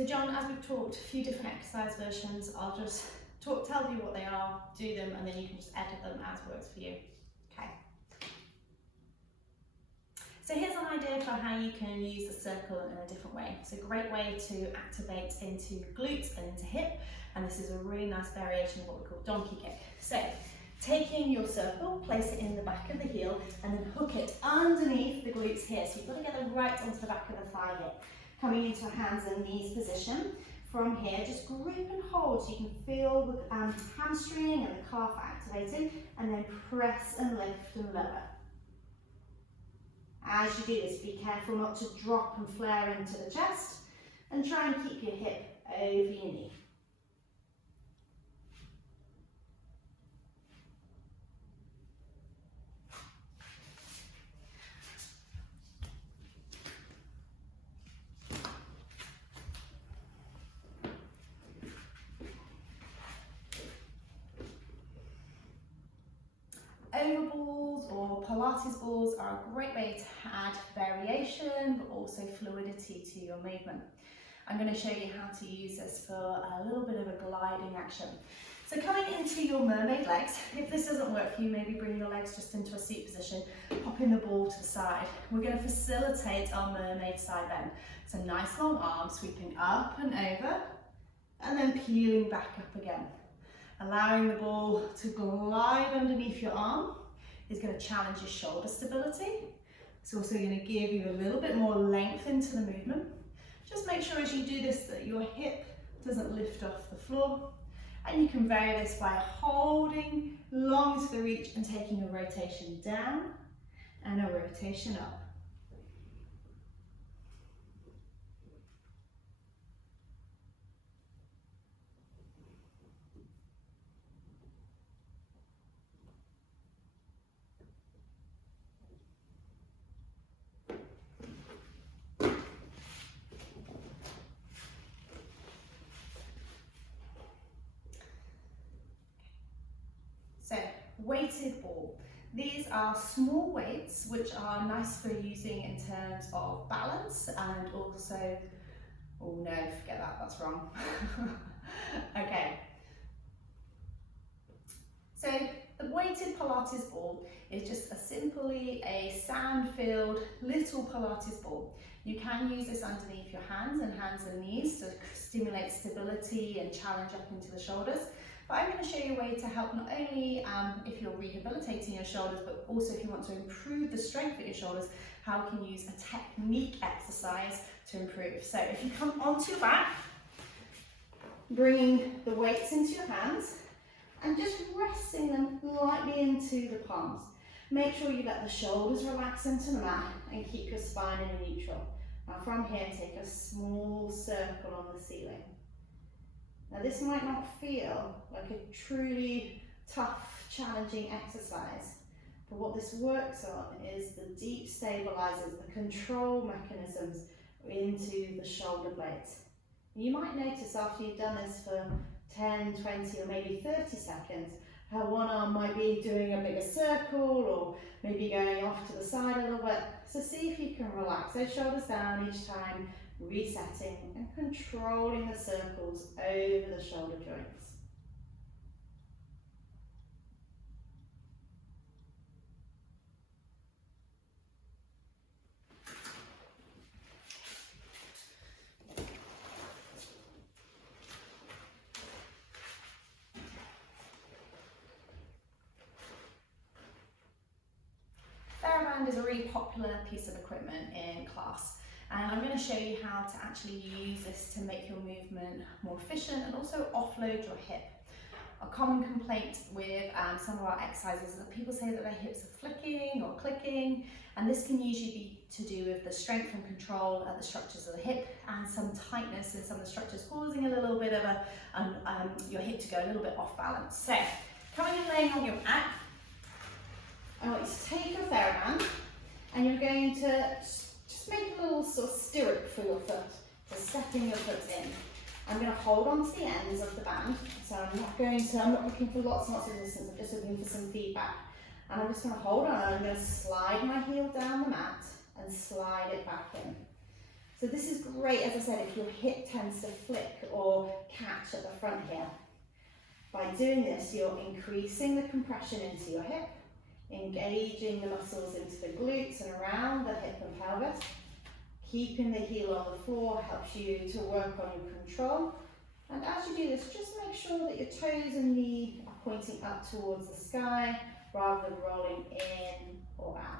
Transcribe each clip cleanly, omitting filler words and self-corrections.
So John, as we've talked, a few different exercise versions, I'll just tell you what they are, do them, and then you can just edit them as works for you. Okay. So here's an idea for how you can use the circle in a different way. It's a great way to activate into glutes and into hip, and this is a really nice variation of what we call donkey kick. So taking your circle, place it in the back of the heel, and then hook it underneath the glutes here. So you've got to get them right onto the back of the thigh here. Coming into a hands and knees position. From here, just grip and hold so you can feel the hamstring and the calf activating, and then press and lift and lower. As you do this, be careful not to drop and flare into the chest, and try and keep your hip over your knee. Over balls or Pilates balls are a great way to add variation but also fluidity to your movement. I'm going to show you how to use this for a little bit of a gliding action. So coming into your mermaid legs, if this doesn't work for you, maybe bring your legs just into a seat position, popping the ball to the side. We're going to facilitate our mermaid side bend. So nice long arms sweeping up and over, and then peeling back up again. Allowing the ball to glide underneath your arm is going to challenge your shoulder stability. It's also going to give you a little bit more length into the movement. Just make sure as you do this that your hip doesn't lift off the floor. And you can vary this by holding long to the reach and taking a rotation down and a rotation up. So, weighted ball. These are small weights which are nice for using in terms of balance and also, oh no, forget that, that's wrong. Okay. So the weighted Pilates ball is just simply a sand-filled little Pilates ball. You can use this underneath your hands and knees to stimulate stability and challenge up into the shoulders. But I'm going to show you a way to help not only if you're rehabilitating your shoulders, but also if you want to improve the strength of your shoulders, how we can use a technique exercise to improve. So if you come onto your back, bringing the weights into your hands and just resting them lightly into the palms. Make sure you let the shoulders relax into the mat and keep your spine in a neutral. Now from here, take a small circle on the ceiling. Now this might not feel like a truly tough, challenging exercise, but what this works on is the deep stabilizers, the control mechanisms into the shoulder blades. You might notice after you've done this for 10, 20 or maybe 30 seconds, how one arm might be doing a bigger circle or maybe going off to the side a little bit. So see if you can relax those shoulders down each time, resetting and controlling the circles over the shoulder joints. TheraBand is a really popular piece of equipment in class. And I'm going to show you how to actually use this to make your movement more efficient and also offload your hip. A common complaint with some of our exercises is that people say that their hips are flicking or clicking, and this can usually be to do with the strength and control of the structures of the hip and some tightness in some of the structures, causing a little bit of your hip to go a little bit off balance. So, coming and laying on your back, I want you to take your TheraBand and you're going to just make a little sort of stirrup for your foot, so stepping your foot in. I'm going to hold on to the ends of the band, so I'm not looking for lots and lots of resistance, I'm just looking for some feedback. And I'm just going to hold on and I'm going to slide my heel down the mat and slide it back in. So this is great, as I said, if your hip tends to flick or catch at the front here. By doing this, you're increasing the compression into your hip, engaging the muscles into the glutes and around the hip and pelvis. Keeping the heel on the floor helps you to work on your control. And as you do this, just make sure that your toes and knee are pointing up towards the sky rather than rolling in or out.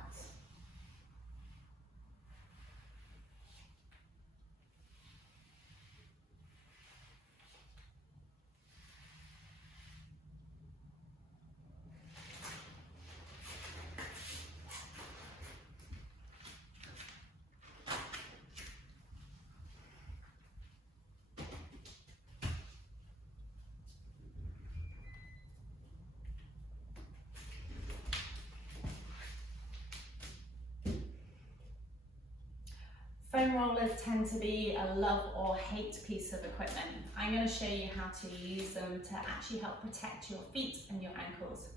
Foam rollers tend to be a love or hate piece of equipment. I'm going to show you how to use them to actually help protect your feet and your ankles.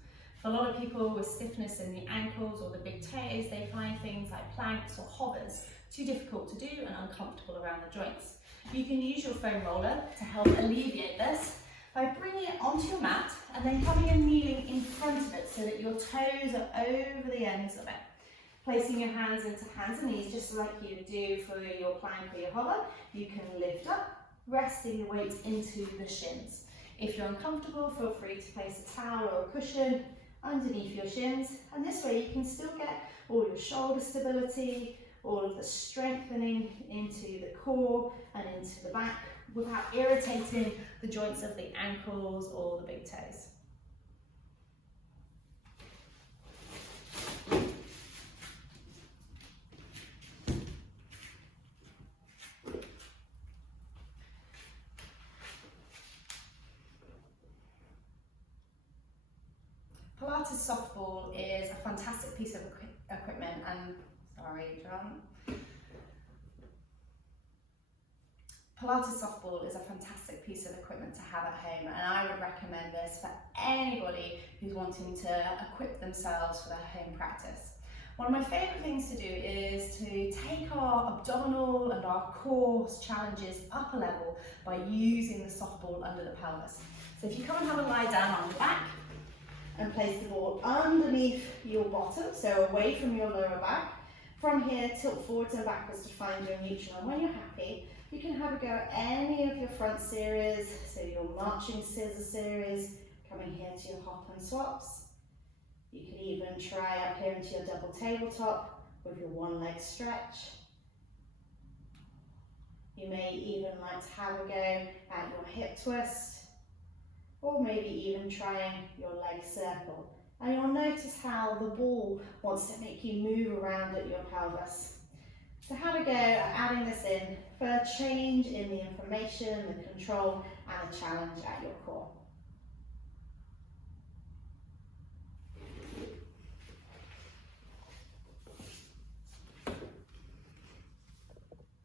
For a lot of people with stiffness in the ankles or the big toes, they find things like planks or hovers too difficult to do and uncomfortable around the joints. You can use your foam roller to help alleviate this by bringing it onto your mat and then coming and kneeling in front of it so that your toes are over the ends of it. Placing your hands into hands and knees, just like you do for your plank or your hover. You can lift up, resting the weight into the shins. If you're uncomfortable, feel free to place a towel or a cushion underneath your shins, and this way you can still get all your shoulder stability, all of the strengthening into the core and into the back without irritating the joints of the ankles or the big toes. Pilates softball is a fantastic piece of equipment, and sorry, John. Pilates softball is a fantastic piece of equipment to have at home, and I would recommend this for anybody who's wanting to equip themselves for their home practice. One of my favourite things to do is to take our abdominal and our core challenges up a level by using the softball under the pelvis. So if you come and have a lie down on your back, and place the ball underneath your bottom, so away from your lower back. From here, tilt forwards and backwards to find your neutral. And when you're happy, you can have a go at any of your front series, so your marching scissor series, coming here to your hop and swaps. You can even try up here into your double tabletop with your one leg stretch. You may even like to have a go at your hip twist, or maybe even trying your leg circle. And you'll notice how the ball wants to make you move around at your pelvis. So have a go at adding this in for a change in the information, the control, and the challenge at your core.